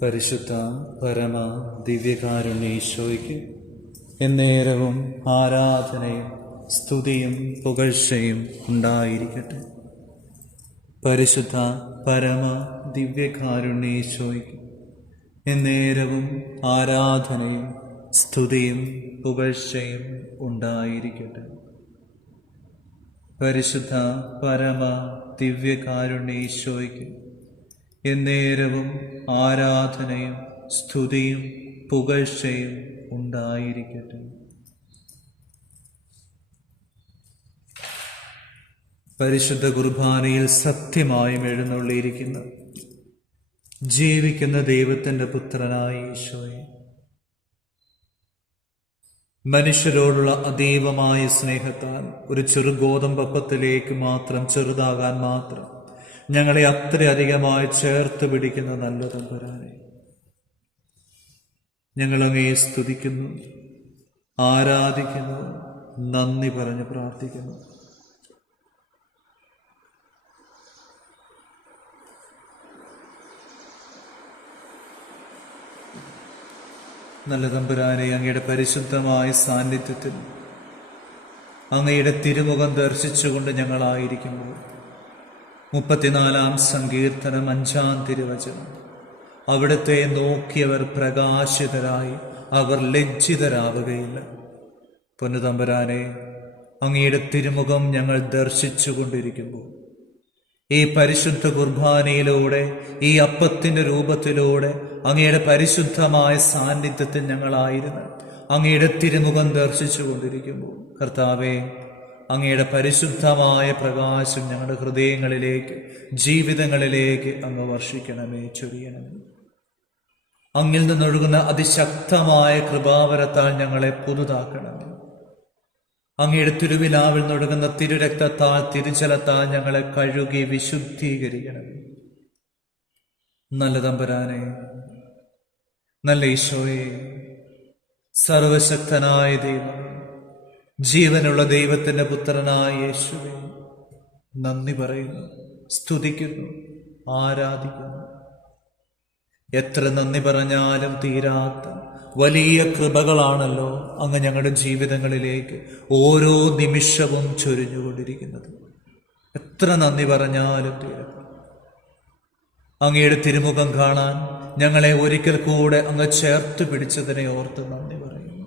പരിശുദ്ധ പരമ ദിവ്യകാരുണ്യേശോയ്ക്ക് എന്നേരവും ആരാധനയും സ്തുതിയും പുകഴ്ചയും ഉണ്ടായിരിക്കട്ടെ. പരിശുദ്ധ പരമ ദിവ്യകാരുണ്യേശോയ്ക്ക് എന്നേരവും ആരാധനയും സ്തുതിയും പുകഴ്ചയും ഉണ്ടായിരിക്കട്ടെ. പരിശുദ്ധ പരമ ദിവ്യകാരുണ്യേശോയ്ക്ക് എന്നേരവും ആരാധനയും സ്തുതിയും പുകഴ്ചയും ഉണ്ടായിരിക്കട്ടെ. പരിശുദ്ധ കുർബാനയിൽ സത്യമായും എഴുന്നള്ളിയിരിക്കുന്ന ജീവിക്കുന്ന ദൈവത്തിൻ്റെ പുത്രനായ ഈശോയെ, മനുഷ്യരോടുള്ള അതീവമായ സ്നേഹത്താൽ ഒരു ചെറുഗോതമ്പപ്പത്തിലേക്ക് മാത്രം ചെറുതാകാൻ മാത്രം ഞങ്ങളെ അത്രയധികമായി ചേർത്ത് പിടിക്കുന്ന നല്ല തമ്പുരാനെ, ഞങ്ങളങ്ങയെ സ്തുതിക്കുന്നു, ആരാധിക്കുന്നു, നന്ദി പറഞ്ഞ് പ്രാർത്ഥിക്കുന്നു. നല്ല തമ്പുരാനെ, അങ്ങയുടെ പരിശുദ്ധമായ സാന്നിധ്യത്തിൽ അങ്ങയുടെ തിരുമുഖം ദർശിച്ചുകൊണ്ട് ഞങ്ങളായിരിക്കുമ്പോൾ 34-ാം സങ്കീർത്തനം 5-ാം തിരുവചനം, അവിടുത്തെ നോക്കിയവർ പ്രകാശിതരായി, അവർ ലജ്ജിതരാവുകയില്ല. പൊന്നുതമ്പുരാനെ, അങ്ങയുടെ തിരുമുഖം ഞങ്ങൾ ദർശിച്ചു കൊണ്ടിരിക്കുമ്പോൾ ഈ പരിശുദ്ധ കുർബാനയിലൂടെ, ഈ അപ്പത്തിന്റെ രൂപത്തിലൂടെ അങ്ങയുടെ പരിശുദ്ധമായ സാന്നിധ്യത്തിൽ ഞങ്ങളായിരുന്നു അങ്ങയുടെ തിരുമുഖം ദർശിച്ചു കൊണ്ടിരിക്കുമ്പോൾ, കർത്താവേ, അങ്ങയുടെ പരിശുദ്ധമായ പ്രകാശം ഞങ്ങളുടെ ഹൃദയങ്ങളിലേക്ക്, ജീവിതങ്ങളിലേക്ക് അങ്ങ് വർഷിക്കണമേ, ചൊരിയണമേ. അങ്ങിൽ നിന്നൊഴുകുന്ന അതിശക്തമായ കൃപാവരത്താൽ ഞങ്ങളെ പുതുതാക്കണമേ. അങ്ങയുടെ തിരുവിലാവിൽ നിന്നൊഴുകുന്ന തിരുരക്തത്താൽ, തിരുജലത്താൽ ഞങ്ങളെ കഴുകി വിശുദ്ധീകരിക്കണമേ. നല്ല തമ്പുരാനെ, നല്ല ഈശോയെ, സർവശക്തനായ ദൈവം, ജീവനുള്ള ദൈവത്തിന്റെ പുത്രനായ യേശുവേ, നന്ദി പറയുന്നു, സ്തുതിക്കുന്നു, ആരാധിക്കുന്നു. എത്ര നന്ദി പറഞ്ഞാലും തീരാത്ത വലിയ കൃപകളാണല്ലോ അങ്ങ് ഞങ്ങളുടെ ജീവിതങ്ങളിലേക്ക് ഓരോ നിമിഷവും ചൊരിഞ്ഞുകൊണ്ടിരിക്കുന്നത്. എത്ര നന്ദി പറഞ്ഞാലും തീരത്തില്ല. അങ്ങയുടെ തിരുമുഖം കാണാൻ ഞങ്ങളെ ഒരിക്കൽ കൂടെ അങ്ങ് ചേർത്ത് പിടിച്ചതിനെ ഓർത്ത് നന്ദി പറയുന്നു.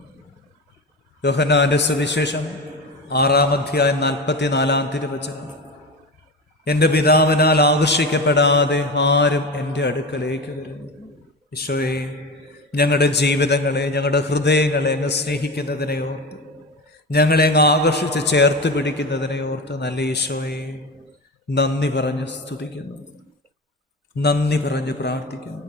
യോഹന്നാന്റെ സുവിശേഷം 6-ാം അധ്യായം 44-ാം തിരുവചനം, എന്റെ പിതാവിനാൽ ആകർഷിക്കപ്പെടാതെ ആരും എൻ്റെ അടുക്കലേക്ക് വരുന്നു. ഈശോയെ, ഞങ്ങളുടെ ജീവിതങ്ങളെ, ഞങ്ങളുടെ ഹൃദയങ്ങളെ അങ്ങ് സ്നേഹിക്കുന്നതിനെ ഓർത്ത്, ഞങ്ങളെ അങ്ങ് ആകർഷിച്ച് ചേർത്ത് പിടിക്കുന്നതിനെ ഓർത്ത് നല്ല ഈശോയെ, നന്ദി പറഞ്ഞ് സ്തുതിക്കുന്നു, നന്ദി പറഞ്ഞ് പ്രാർത്ഥിക്കുന്നു.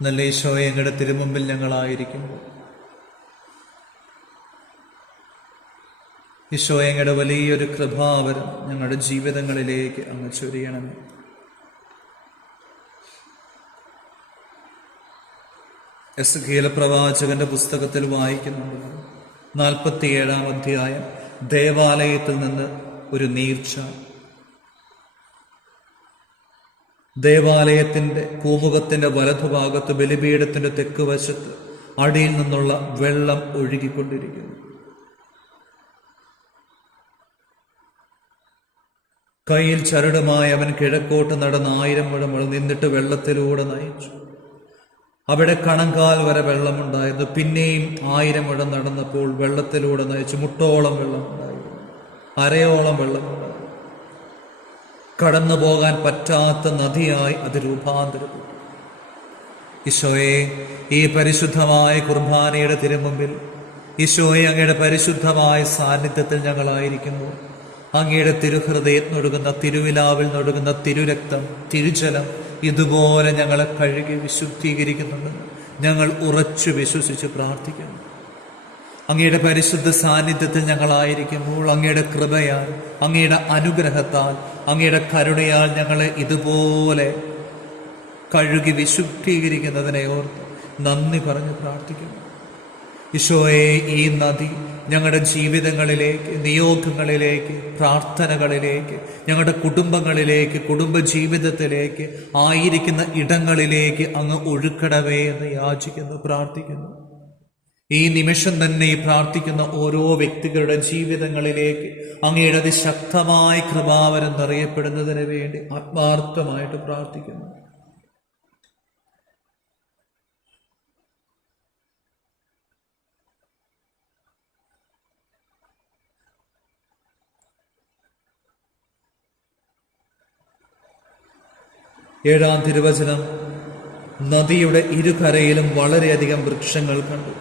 നല്ല ഈശോയെ, ഞങ്ങളുടെ തിരുമുമ്പിൽ ഞങ്ങളായിരിക്കുമ്പോൾ ഈശോയെ, ഞങ്ങളുടെ വലിയൊരു കൃപാവരം ഞങ്ങളുടെ ജീവിതങ്ങളിലേക്ക് അങ്ങ് ചൊരിയണമേ. എസ്കേൽ പ്രവാചകന്റെ പുസ്തകത്തിൽ വായിക്കുന്നുണ്ട്, 47-ാം അധ്യായം, ദേവാലയത്തിൽ നിന്ന് ഒരു നീർച്ച. ദേവാലയത്തിന്റെ പൂമുഖത്തിന്റെ വലതുഭാഗത്ത് ബലിപീഠത്തിന്റെ തെക്ക് വശത്ത് അടിയിൽ നിന്നുള്ള വെള്ളം ഒഴുകിക്കൊണ്ടിരിക്കുന്നു. കയ്യിൽ ചരടുമായി അവൻ കിഴക്കോട്ട് നടന്ന് 1000 മുഴം നിന്നിട്ട് വെള്ളത്തിലൂടെ നയിച്ചു. അവിടെ കണങ്കാൽ വരെ വെള്ളമുണ്ടായിരുന്നു. പിന്നെയും 1000 മുഴം നടന്നപ്പോൾ വെള്ളത്തിലൂടെ നയിച്ചു. മുട്ടോളം വെള്ളമുണ്ടായിരുന്നു, അരയോളം വെള്ളമുണ്ടായിരുന്നു. കടന്നു പോകാൻ പറ്റാത്ത നദിയായി അത് രൂപാന്തരപ്പെട്ടു. ഈശോയെ, ഈ പരിശുദ്ധമായ കുർബാനയുടെ തിരുമുമ്പിൽ ഈശോയെ, അങ്ങയുടെ പരിശുദ്ധമായ സാന്നിധ്യത്തിൽ ഞങ്ങളായിരിക്കുന്നു. അങ്ങയുടെ തിരുഹൃദയത്തിനൊഴുകുന്ന, തിരുവിലാവിൽ നിന്നൊഴുകുന്ന തിരുരക്തം, തിരുജലം ഇതുപോലെ ഞങ്ങളെ കഴുകി വിശുദ്ധീകരിക്കുന്നുണ്ടെന്ന് ഞങ്ങൾ ഉറച്ചു വിശ്വസിച്ച് പ്രാർത്ഥിക്കുന്നു. അങ്ങയുടെ പരിശുദ്ധ സാന്നിധ്യത്തിൽ ഞങ്ങളായിരിക്കുമ്പോൾ അങ്ങയുടെ കൃപയാൽ, അങ്ങയുടെ അനുഗ്രഹത്താൽ, അങ്ങയുടെ കരുണയാൽ ഞങ്ങളെ ഇതുപോലെ കഴുകി വിശുദ്ധീകരിക്കുന്നതിനെ ഓർത്ത് നന്ദി പറഞ്ഞ് പ്രാർത്ഥിക്കുന്നു. ഈശോയെ, ഈ നദി ഞങ്ങളുടെ ജീവിതങ്ങളിലേക്ക്, നിയോഗങ്ങളിലേക്ക്, പ്രാർത്ഥനകളിലേക്ക്, ഞങ്ങളുടെ കുടുംബങ്ങളിലേക്ക്, കുടുംബജീവിതത്തിലേക്ക്, ആയിരിക്കുന്ന ഇടങ്ങളിലേക്ക് അങ്ങ് ഒഴുക്കണമേ എന്ന് യാചിക്കുന്നു, പ്രാർത്ഥിക്കുന്നു. ഈ നിമിഷം തന്നെ ഈ പ്രാർത്ഥിക്കുന്ന ഓരോ വ്യക്തികളുടെ ജീവിതങ്ങളിലേക്ക് അങ്ങയുടെ അതിശക്തമായ കൃപാവരം നിറയപ്പെടുന്നതിന് വേണ്ടി ആത്മാർത്ഥമായിട്ട് പ്രാർത്ഥിക്കുന്നു. ഏഴാം തിരുവചനം, നദിയുടെ ഇരുകരയിലും വളരെയധികം വൃക്ഷങ്ങൾ കണ്ടു.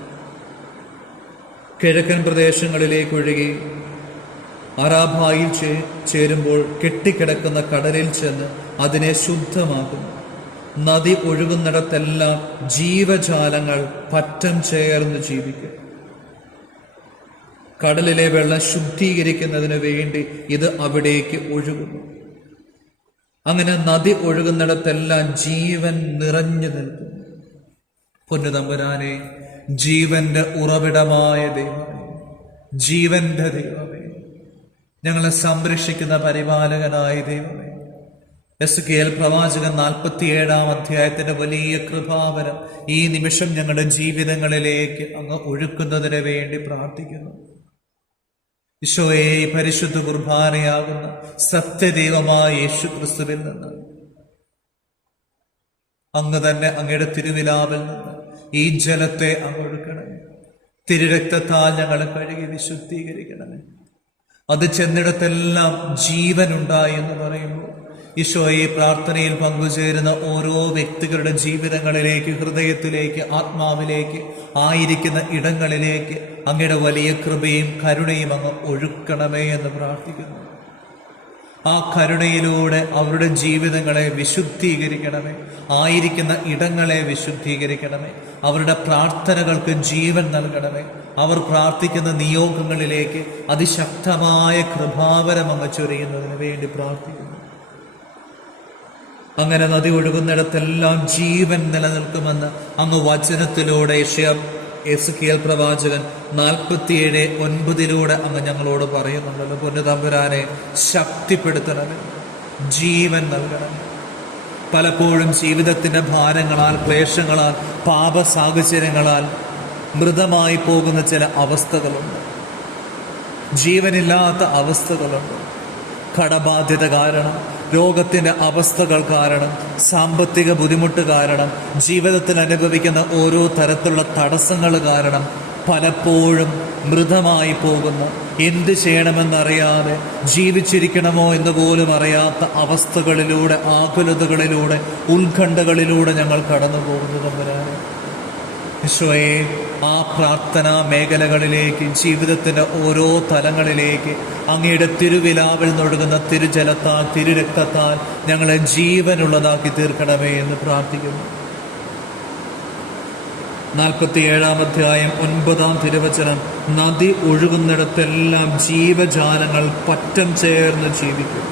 കിഴക്കൻ പ്രദേശങ്ങളിലേക്ക് ഒഴുകി അറാബായിൽ ചേരുമ്പോൾ കെട്ടിക്കിടക്കുന്ന കടലിൽ ചെന്ന് അതിനെ ശുദ്ധമാക്കുന്നു. നദി ഒഴുകുന്നിടത്തെല്ലാം ജീവജാലങ്ങൾ പറ്റം ചേർന്ന് ജീവിക്കും. കടലിലെ വെള്ളം ശുദ്ധീകരിക്കുന്നതിന് വേണ്ടി ഇത് അവിടേക്ക് ഒഴുകുന്നു. അങ്ങനെ നദി ഒഴുകുന്നിടത്തെല്ലാം ജീവൻ നിറഞ്ഞു നിൽക്കുന്നു. പൊന്നുതമ്പുരാനെ, ജീവന്റെ ഉറവിടമായ ദൈവമേ, ജീവന്റെ ദൈവമേ, ഞങ്ങളെ സംരക്ഷിക്കുന്ന പരിപാലകനായ ദൈവമേ, എസ്കേൽ പ്രവാചകൻ 47-ാം അധ്യായത്തിന്റെ വലിയ കൃപാവരം ഈ നിമിഷം ഞങ്ങളുടെ ജീവിതങ്ങളിലേക്ക് അങ്ങ് ഒഴുക്കുന്നതിന് വേണ്ടി പ്രാർത്ഥിക്കുന്നു. ഈശോയെ, പരിശുദ്ധ കുർബാനയാകുന്ന സത്യദൈവമായ യേശു ക്രിസ്തുവിൽ നിന്ന് അങ്ങ് തന്നെ അങ്ങയുടെ തിരുവിലാവിൽ നിന്ന് ഈ ജലത്തെ അങ്ങ് ഒഴുക്കണമേ. തിരുരക്തത്താൽ ഞങ്ങളെ കഴുകി വിശുദ്ധീകരിക്കണമേ. അത് ചെന്നിടത്തെല്ലാം ജീവനുണ്ടായി എന്ന് പറയുമ്പോൾ ഈശോയെ, പ്രാർത്ഥനയിൽ പങ്കുചേരുന്ന ഓരോ വ്യക്തികളുടെ ജീവിതങ്ങളിലേക്ക്, ഹൃദയത്തിലേക്ക്, ആത്മാവിലേക്ക്, ആയിരിക്കുന്ന ഇടങ്ങളിലേക്ക് അങ്ങയുടെ വലിയ കൃപയും കരുണയും അങ്ങ് ഒഴുക്കണമേ എന്ന് പ്രാർത്ഥിക്കുന്നു. ആ കരുണയിലൂടെ അവരുടെ ജീവിതങ്ങളെ വിശുദ്ധീകരിക്കണമേ. ആയിരിക്കുന്ന ഇടങ്ങളെ വിശുദ്ധീകരിക്കണമേ. അവരുടെ പ്രാർത്ഥനകൾക്ക് ജീവൻ നൽകണമേ. അവർ പ്രാർത്ഥിക്കുന്ന നിയോഗങ്ങളിലേക്ക് അതിശക്തമായ കൃപാവരം അങ്ങ് ചൊരിയുന്നതിന് വേണ്ടി പ്രാർത്ഥിക്കുന്നു. അങ്ങനെ നദി ഒഴുകുന്നിടത്തെല്ലാം ജീവൻ നിലനിൽക്കുമെന്ന് അങ്ങ് വചനത്തിലൂടെ എസ്കേൽ പ്രവാചകൻ 47:9 അങ്ങ് ഞങ്ങളോട് പറയുന്നുണ്ടല്ലോ. പൊന്നുതമ്പുരാനെ, ശക്തിപ്പെടുത്തണമേ, ജീവൻ നൽകണം. പലപ്പോഴും ജീവിതത്തിന്റെ ഭാരങ്ങളാൽ, ക്ലേശങ്ങളാൽ, പാപ സാഹചര്യങ്ങളാൽ മൃതമായി പോകുന്ന ചില അവസ്ഥകളുണ്ട്. ജീവനില്ലാത്ത അവസ്ഥകളുണ്ട്. കടബാധ്യത കാരണം, രോഗത്തിന്റെ അവസ്ഥകൾ കാരണം, സാമ്പത്തിക ബുദ്ധിമുട്ട് കാരണം, ജീവിതത്തിൽ അനുഭവിക്കുന്ന ഓരോ തരത്തിലുള്ള തടസ്സങ്ങൾ കാരണം പലപ്പോഴും മൃതമായി പോകുന്ന, എന്ത് ചെയ്യണമെന്നറിയാതെ, ജീവിച്ചിരിക്കണമോ എന്ന് പോലും അറിയാത്ത അവസ്ഥകളിലൂടെ, ആകുലതകളിലൂടെ, ഉത്കണ്ഠകളിലൂടെ ഞങ്ങൾ കടന്നു പോകുന്നതും ഈശോയെ, ആ പ്രാർത്ഥനാ മേഖലകളിലേക്ക്, ജീവിതത്തിന്റെ ഓരോ തലങ്ങളിലേക്ക് അങ്ങയുടെ തിരുവിലാവിൽ നിന്നൊഴുകുന്ന തിരുജലത്താൽ, തിരുരക്തത്താൽ ഞങ്ങളെ ജീവനുള്ളതാക്കി തീർക്കണമേ എന്ന് പ്രാർത്ഥിക്കുന്നു. 47-ാം അധ്യായം 9-ാം തിരുവചനം, നദി ഒഴുകുന്നിടത്തെല്ലാം ജീവജാലങ്ങൾ പറ്റം ചേർന്ന് ജീവിക്കും.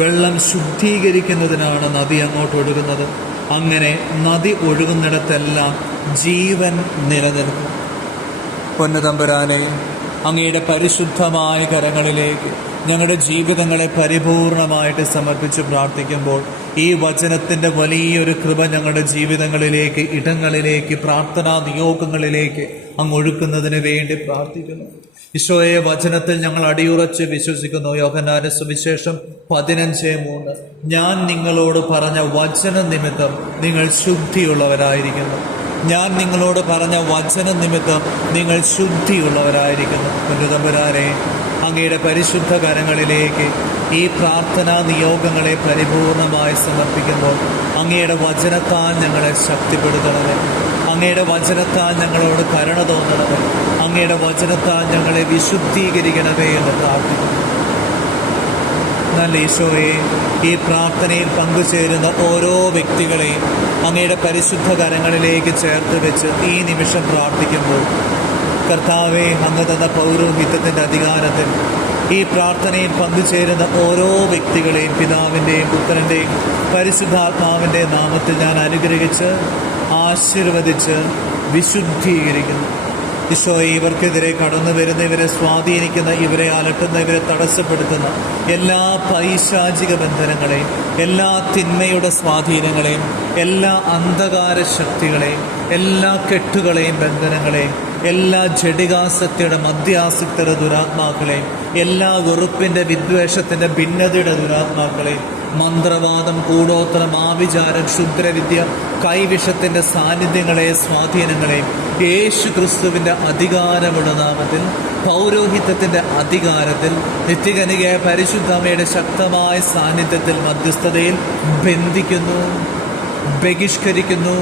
വെള്ളം ശുദ്ധീകരിക്കുന്നതിനാണ് നദി അങ്ങോട്ട് ഒഴുകുന്നത്. അങ്ങനെ നദി ഒഴുകുന്നിടത്തെല്ലാം ജീവൻ നിലനിൽക്കും. പൊന്നുതമ്പുരാനെ, അങ്ങയുടെ പരിശുദ്ധമായ കരങ്ങളിലേക്ക് ഞങ്ങളുടെ ജീവിതങ്ങളെ പരിപൂർണമായിട്ട് സമർപ്പിച്ച് പ്രാർത്ഥിക്കുമ്പോൾ ഈ വചനത്തിന്റെ വലിയൊരു കൃപ ഞങ്ങളുടെ ജീവിതങ്ങളിലേക്ക്, ഇടങ്ങളിലേക്ക്, പ്രാർത്ഥനാ നിയോഗങ്ങളിലേക്ക് അങ്ങ് ഒഴുക്കുന്നതിന് വേണ്ടി പ്രാർത്ഥിക്കുന്നു. ഈശോയെ, വചനത്തിൽ ഞങ്ങൾ അടിയുറച്ച് വിശ്വസിക്കുന്നു. യോഹന്നാന്റെ സുവിശേഷം 15:3, ഞാൻ നിങ്ങളോട് പറഞ്ഞ വചന നിമിത്തം നിങ്ങൾ ശുദ്ധിയുള്ളവരായിരിക്കുന്നു. ഞാൻ നിങ്ങളോട് പറഞ്ഞ വചന നിമിത്തം നിങ്ങൾ ശുദ്ധിയുള്ളവരായിരിക്കുന്നു. പൊന്നുതമ്പുരാനെ, അങ്ങയുടെ പരിശുദ്ധ കരങ്ങളിലേക്ക് ഈ പ്രാർത്ഥനാ നിയോഗങ്ങളെ പരിപൂർണമായി സമർപ്പിക്കുമ്പോൾ അങ്ങയുടെ വചനത്താൽ ഞങ്ങളെ ശക്തിപ്പെടുത്തണമേ. അങ്ങയുടെ വചനത്താൽ ഞങ്ങളോട് കരുണ തോന്നണമേ. അങ്ങയുടെ വചനത്താൽ ഞങ്ങളെ വിശുദ്ധീകരിക്കണമേ എന്ന് പ്രാർത്ഥിക്കുന്നു. നല്ല ഈശോയെ, ഈ പ്രാർത്ഥനയിൽ പങ്കുചേരുന്ന ഓരോ വ്യക്തികളെയും അങ്ങയുടെ പരിശുദ്ധ കരങ്ങളിലേക്ക് ചേർത്ത് വെച്ച് ഈ നിമിഷം പ്രാർത്ഥിക്കുമ്പോൾ കർത്താവെ, അങ്ങ് തന്ന പൗരോഹിത്യത്തിൻ്റെ അധികാരത്തിൽ ഈ പ്രാർത്ഥനയിൽ പങ്കുചേരുന്ന ഓരോ വ്യക്തികളെയും പിതാവിൻ്റെയും പുത്രൻ്റെയും പരിശുദ്ധാത്മാവിൻ്റെയും നാമത്തിൽ ഞാൻ അനുഗ്രഹിച്ച് ആശീർവദിച്ച് വിശുദ്ധീകരിക്കുന്നു. ഈശോയെ, ഇവർക്കെതിരെ കടന്നു വരുന്ന, ഇവരെ സ്വാധീനിക്കുന്ന, ഇവരെ അലട്ടുന്ന, ഇവരെ തടസ്സപ്പെടുത്തുന്ന എല്ലാ പൈശാചിക ബന്ധനങ്ങളെയും, എല്ലാ തിന്മയുടെ സ്വാധീനങ്ങളെയും, എല്ലാ അന്ധകാര ശക്തികളെയും, എല്ലാ കെട്ടുകളെയും ബന്ധനങ്ങളെയും, എല്ലാ ജഡികാസക്തിയുടെ മദ്യാസക്തിയുടെ ദുരാത്മാക്കളെയും, എല്ലാ വെറുപ്പിൻ്റെ വിദ്വേഷത്തിൻ്റെ ഭിന്നതയുടെ ദുരാത്മാക്കളെയും, മന്ത്രവാദം, കൂടോത്രം, ആഭിചാരം, ക്ഷുദ്രവിദ്യ, കൈവിഷത്തിൻ്റെ സാന്നിധ്യങ്ങളെ, സ്വാധീനങ്ങളെയും യേശു ക്രിസ്തുവിൻ്റെ അധികാരമുള്ള നാമത്തിൽ, പൗരോഹിത്യത്തിൻ്റെ അധികാരത്തിൽ, നിത്യകനികയായ പരിശുദ്ധമ്മയുടെ ശക്തമായ സാന്നിധ്യത്തിൽ, മധ്യസ്ഥതയിൽ ബന്ധിക്കുന്നു, ബഹിഷ്കരിക്കുന്നു,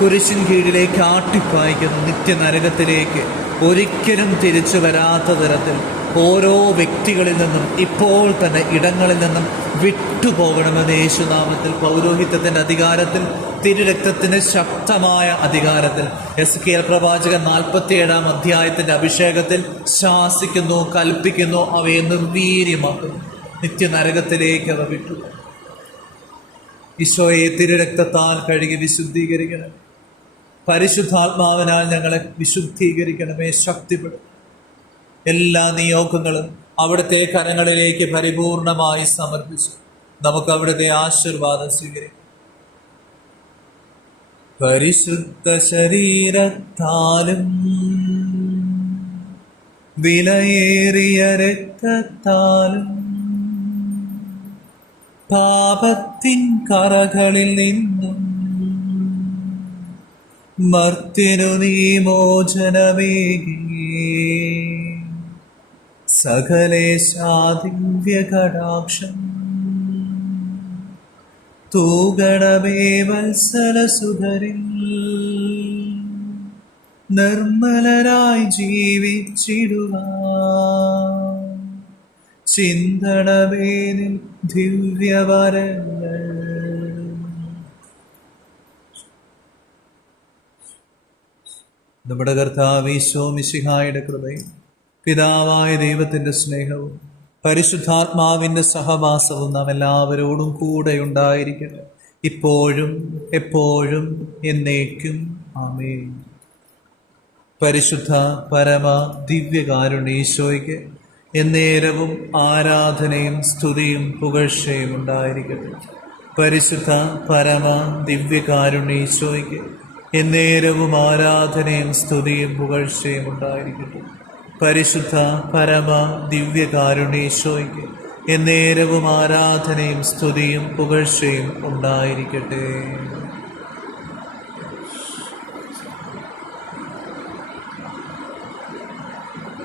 കുരിശിൻ കീഴിലേക്ക് ആട്ടിപ്പായിക്കുന്നു. നിത്യനരകത്തിലേക്ക് ഒരിക്കലും തിരിച്ചു വരാത്ത തരത്തിൽ ഓരോ വ്യക്തികളിൽ നിന്നും ഇപ്പോൾ തന്നെ ഇടങ്ങളിൽ നിന്നും വിട്ടുപോകണമെന്ന് യേശുനാമത്തിൽ, പൗരോഹിത്യത്തിൻ്റെ അധികാരത്തിൽ, തിരുരക്തത്തിൻ്റെ ശക്തമായ അധികാരത്തിൽ, എസ്കേൽ പ്രവാചകൻ 47-ാം അധ്യായത്തിൻ്റെ അഭിഷേകത്തിൽ ശാസിക്കുന്നു, കൽപ്പിക്കുന്നു, അവയെ നിർവീര്യമാക്കുന്നു. നിത്യനരകത്തിലേക്ക് അവ വിട്ടു. ഈശോയെ, തിരുരക്തത്താൽ കഴുകി വിശുദ്ധീകരിക്കണം. പരിശുദ്ധാത്മാവിനാൽ ഞങ്ങളെ വിശുദ്ധീകരിക്കണമേ, ശക്തിപ്പെടും. എല്ലാ നിയോഗങ്ങളും അവിടുത്തെ കരങ്ങളിലേക്ക് പരിപൂർണമായി സമർപ്പിച്ചു നമുക്ക് അവിടുത്തെ ആശീർവാദം സ്വീകരിക്കാം. പരിശുദ്ധ ശരീരത്താലും വിലയേറിയ രക്തത്താലും പാപത്തിൻ കറകളിൽ നിന്നും മർത്യനു നീ മോചനമേകി സകലേശാദിവ്യ കടാക്ഷം തൂഗണമേ വത്സലസുധരിൽ. നിർമ്മലരായി ജീവിച്ചിടുവാൻ ചിന്തണമേ നിൻ ദിവ്യവരങ്ങൾ. നമ്മുടെ കർത്താവ് ഈശോ മിശിഹായുടെ കൃപയും പിതാവായ ദൈവത്തിൻ്റെ സ്നേഹവും പരിശുദ്ധാത്മാവിൻ്റെ സഹവാസവും നാം എല്ലാവരോടും കൂടെ ഉണ്ടായിരിക്കട്ടെ, ഇപ്പോഴും എപ്പോഴും എന്നേക്കും. ആമേൻ. പരിശുദ്ധ പരമ ദിവ്യകാരുണ്യ ഈശോയ്ക്ക് എന്നേരവും ആരാധനയും സ്തുതിയും പുകഴ്ചയും ഉണ്ടായിരിക്കട്ടെ. പരിശുദ്ധ പരമ ദിവ്യകാരുണ്യ ഈശോയ്ക്ക് എന്നേരവും ആരാധനയും സ്തുതിയും പുകഴ്ചയും ഉണ്ടായിരിക്കട്ടെ. പരിശുദ്ധ പരമ ദിവ്യകാരുണ്യ ഈശോയ്ക്ക് എന്നേരവും ആരാധനയും സ്തുതിയും പുകഴ്ചയും ഉണ്ടായിരിക്കട്ടെ.